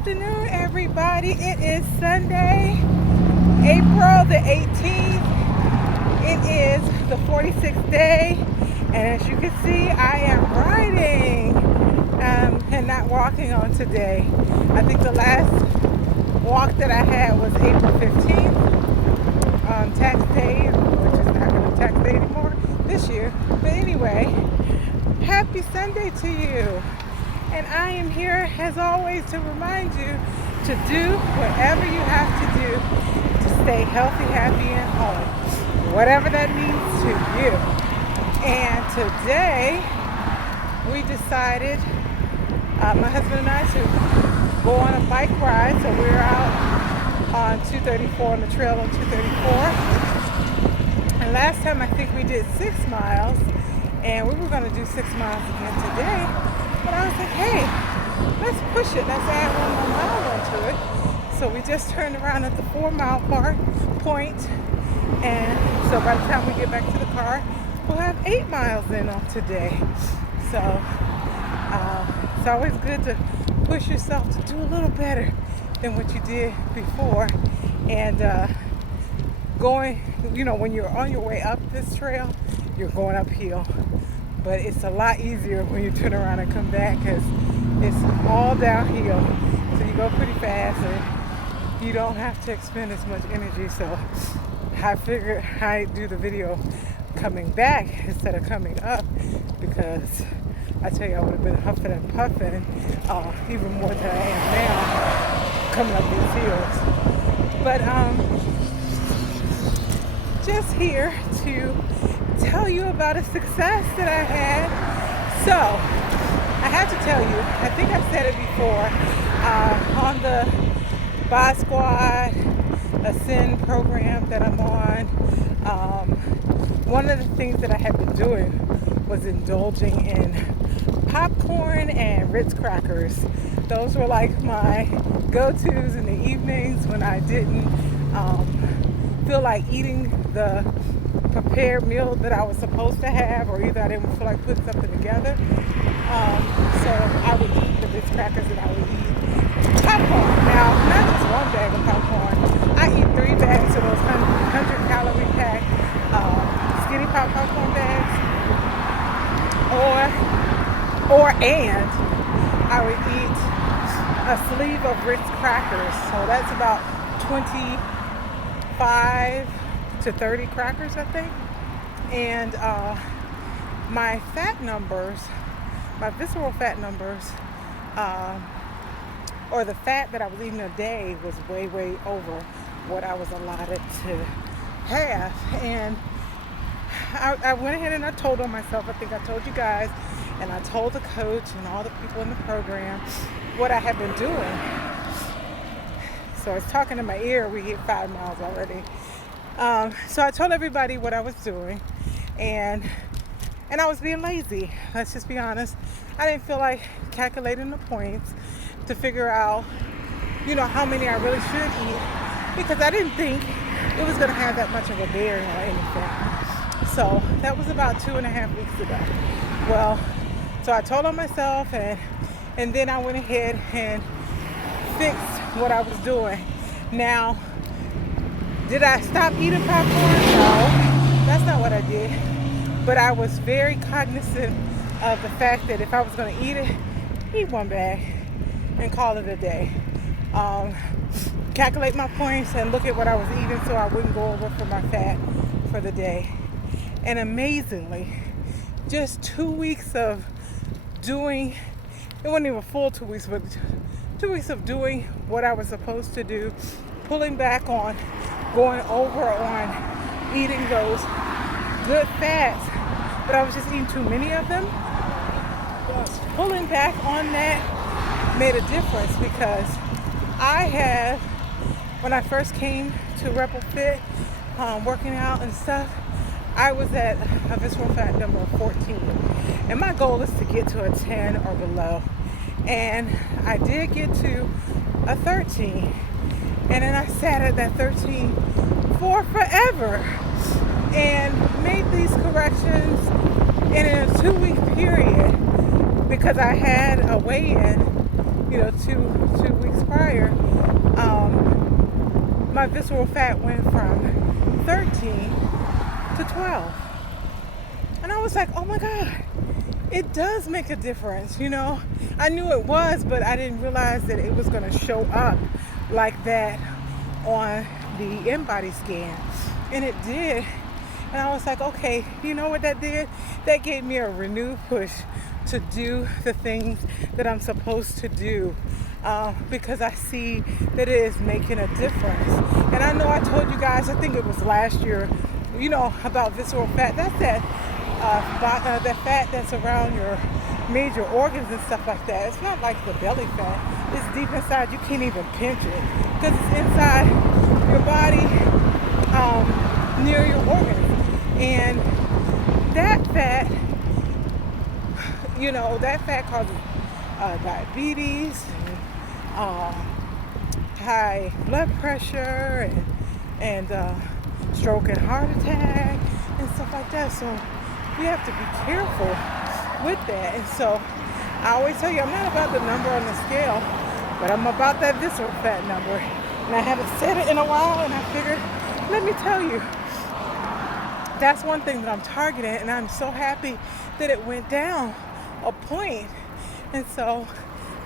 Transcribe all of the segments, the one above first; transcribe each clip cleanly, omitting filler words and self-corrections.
afternoon, everybody. It is Sunday, April the 18th. It is the 46th day, and as you can see, I am riding and not walking on today. I think the last walk that I had was April 15th on tax day, which is not really tax day anymore this year. But anyway, happy Sunday to you. And I am here, as always, to remind you to do whatever you have to do to stay healthy, happy, and whole. Whatever that means to you. And today, we decided, my husband and I, to go on a bike ride. So we're out on 234, on the trail on 234. And last time, I think we did 6 miles. And we were going to do 6 miles again today. But I was like, hey, let's push it. Let's add one more mile onto it. So we just turned around at the 4-mile point. And so by the time we get back to the car, we'll have 8 miles in on today. So it's always good to push yourself to do a little better than what you did before. And going, when you're on your way up this trail, you're going uphill. But it's a lot easier when you turn around and come back because it's all downhill. So you go pretty fast and you don't have to expend as much energy. So I figured I'd do the video coming back instead of coming up, because I tell you, I would have been huffing and puffing even more than I am now coming up these hills. But just here to tell you about a success that I had. So I have to tell you, I think I've said it before, on the Bod Squad Ascend program that I'm on, one of the things that I had been doing was indulging in popcorn and Ritz crackers. Those were like my go-tos in the evenings when I didn't feel like eating the prepared meal that I was supposed to have, or either I didn't feel like putting something together. So I would eat the Ritz crackers and I would eat popcorn. Now, not just one bag of popcorn. I eat 3 bags of those 100-calorie pack skinny pop popcorn bags. And I would eat a sleeve of Ritz crackers. So that's about 25 to 30 crackers, I think. And my fat numbers, my visceral fat numbers, or the fat that I was eating a day was way, way over what I was allotted to have. And I went ahead and I told on myself, I think I told you guys, and I told the coach and all the people in the program what I had been doing. So it's talking in my ear. We hit 5 miles already. So I told everybody what I was doing, and I was being lazy. Let's just be honest. I didn't feel like calculating the points to figure out, how many I really should eat, because I didn't think it was going to have that much of a bearing on anything. So that was about 2.5 weeks ago. Well, so I told on myself, and then I went ahead and fixed what I was doing. Now, did I stop eating popcorn? No, that's not what I did. But I was very cognizant of the fact that if I was going to eat it, eat 1 bag and call it a day. Calculate my points and look at what I was eating so I wouldn't go over for my fat for the day. And amazingly, just 2 weeks of doing, it wasn't even full 2 weeks, but 2 weeks of doing what I was supposed to do, pulling back on going over on eating those good fats, but I was just eating too many of them. Pulling back on that made a difference, because I have, when I first came to Rebel Fit, working out and stuff, I was at a visceral fat number of 14. And my goal is to get to a 10 or below. And I did get to a 13. And then I sat at that 13 for forever and made these corrections in a 2-week period, because I had a weigh-in two weeks prior, my visceral fat went from 13 to 12. And I was like, oh my God, it does make a difference. I knew it was, but I didn't realize that it was going to show up like that on the InBody scan. And it did. And I was like, okay, you know what that did? That gave me a renewed push to do the things that I'm supposed to do, because I see that it is making a difference. And I know I told you guys, I think it was last year, about visceral fat. That's that fat that's around your major organs and stuff like that. It's not like the belly fat. It's deep inside. You can't even pinch it because it's inside your body, near your organs. And that fat, that fat causes diabetes, and, high blood pressure, and stroke and heart attack and stuff like that. So we have to be careful with that. And so I always tell you, I'm not about the number on the scale, but I'm about that visceral fat number. And I haven't said it in a while, and I figured, let me tell you, that's one thing that I'm targeting, and I'm so happy that it went down a point. And so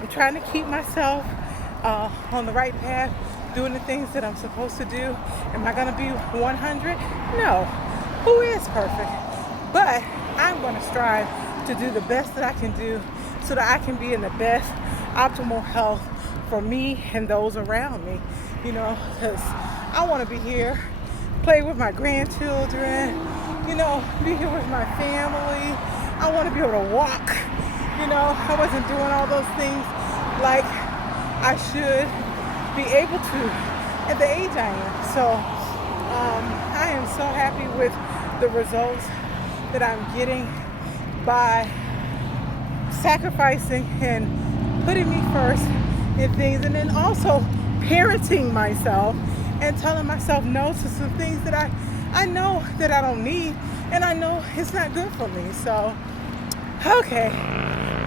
I'm trying to keep myself on the right path, doing the things that I'm supposed to do. Am I going to be 100? No. Who is perfect? But I'm going to strive to do the best that I can do so that I can be in the best optimal health for me and those around me, because I want to be here, play with my grandchildren, be here with my family. I want to be able to walk. I wasn't doing all those things like I should be able to at the age I am. So I am so happy with the results that I'm getting by sacrificing and putting me first in things, and then also parenting myself and telling myself no to some things that I know that I don't need, and I know it's not good for me. So, okay,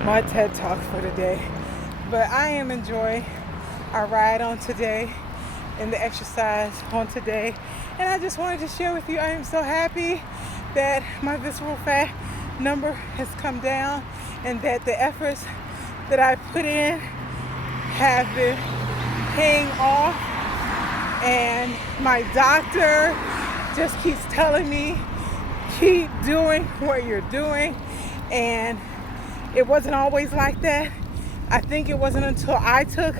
my TED Talk for today. But I am enjoying our ride on today and the exercise on today. And I just wanted to share with you, I am so happy that my visceral fat number has come down, and that the efforts that I put in have been paying off. And my doctor just keeps telling me, keep doing what you're doing. And it wasn't always like that. I think it wasn't until I took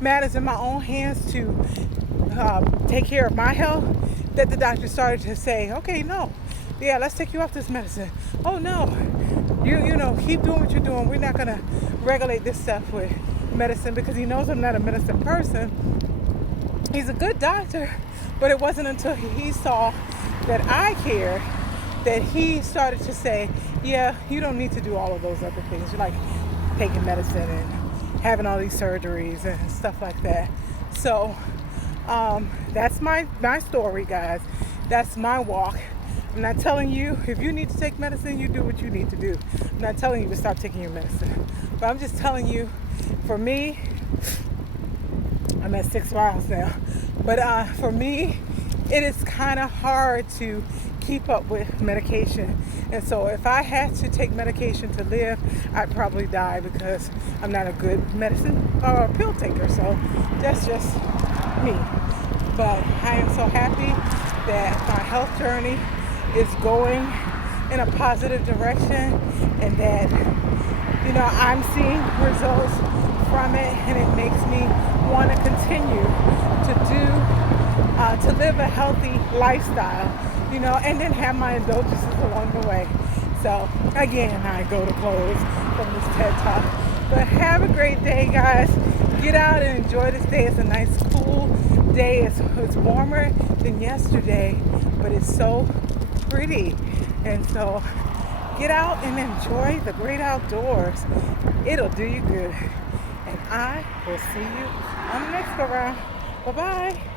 matters in my own hands to take care of my health that the doctor started to say, okay, no, yeah, let's take you off this medicine. Oh no, you keep doing what you're doing. We're not gonna regulate this stuff with medicine, because he knows I'm not a medicine person. He's a good doctor, but it wasn't until he saw that I cared that he started to say, yeah, you don't need to do all of those other things. You're like taking medicine and having all these surgeries and stuff like that. So that's my story, guys. That's my walk. I'm not telling you, if you need to take medicine, you do what you need to do. I'm not telling you to stop taking your medicine. But I'm just telling you, for me, I'm at 6 miles now. But for me, it is kind of hard to keep up with medication. And so if I had to take medication to live, I'd probably die, because I'm not a good medicine or pill taker. So that's just me. But I am so happy that my health journey is going in a positive direction, and that I'm seeing results from it, and it makes me want to continue to live a healthy lifestyle, and then have my indulgences along the way. So again, I go to close from this TED Talk. But have a great day, guys. Get out and enjoy this day. It's a nice, cool day. It's warmer than yesterday, but it's so pretty. And so get out and enjoy the great outdoors. It'll do you good. And I will see you on the next go round. Bye-bye.